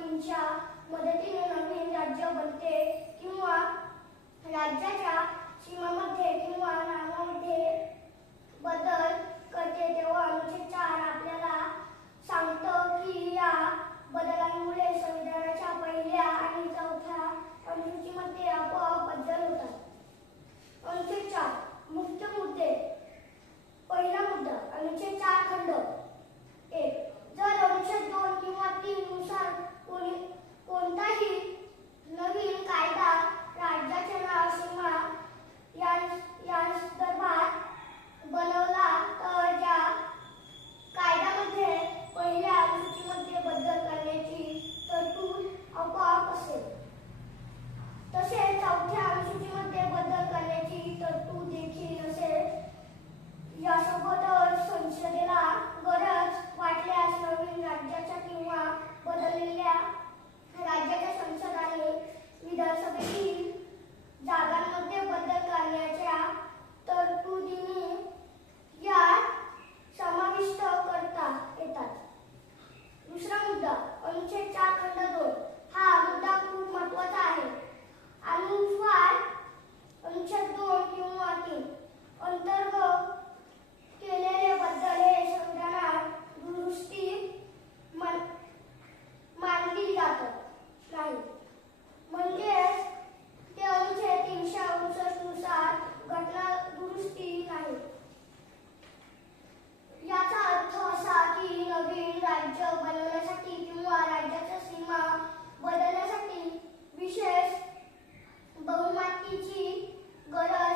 3च्या मदतीने नवीन राज्य बनते किंवा राज्याच्या सीमांमध्ये किंवा नावामध्ये बदल करते, तेव्हा अनुच्छेद 4 आपल्याला सांगतं की या बदलांमुळे संविधानाच्या पहिल्या आणि चौथ्या अनुसूचीमध्ये आपोआप बदल होतात. अनुच्छेद 4 मुख्य मुद्दे. पहिला मुद्दा, अनुच्छेद 4 खंड 1. जर अनुच्छेद 2 किंवा 3 नुसार कोणताही नवीन कायदा राज्याच्या नाव, सीमा यांसंदर्भात बनवला तर त्या कायद्यामध्ये पहिल्या अनुसूचीमध्ये बदल करण्याची तरतूद आपोआप असेल. तसेच चौथ्या अनुसूचीमध्ये बदल करण्याची तरतूद देखील असेल. यासोबतच संसदेला गरज वाटल्यास नवीन राज्याच्या किंवा बदललेल्या राज्याच्या संसदाने विधानसभेतील जागांमध्ये बदल करण्याच्या तरतुदींनी यात समाविष्ट करता येतात. दुसरा मुद्दा, अनुच्छेद 4 खंड 2. हा मुद्दा खूप महत्त्वाचा आहे. अनुच्छेद 2 किंवा 3 अंतर्गत केलेले बदल हे संविधानात दुरुस्ती मानली जात नाही. म्हणजेच ते अनुच्छेद 368 नुसार घटना दुरुस्ती नाही. याचा अर्थ असा की नवीन राज्य बनवण्यासाठी किंवा राज्याच्या सीमा बदलण्यासाठी विशेष बहुमताची गरज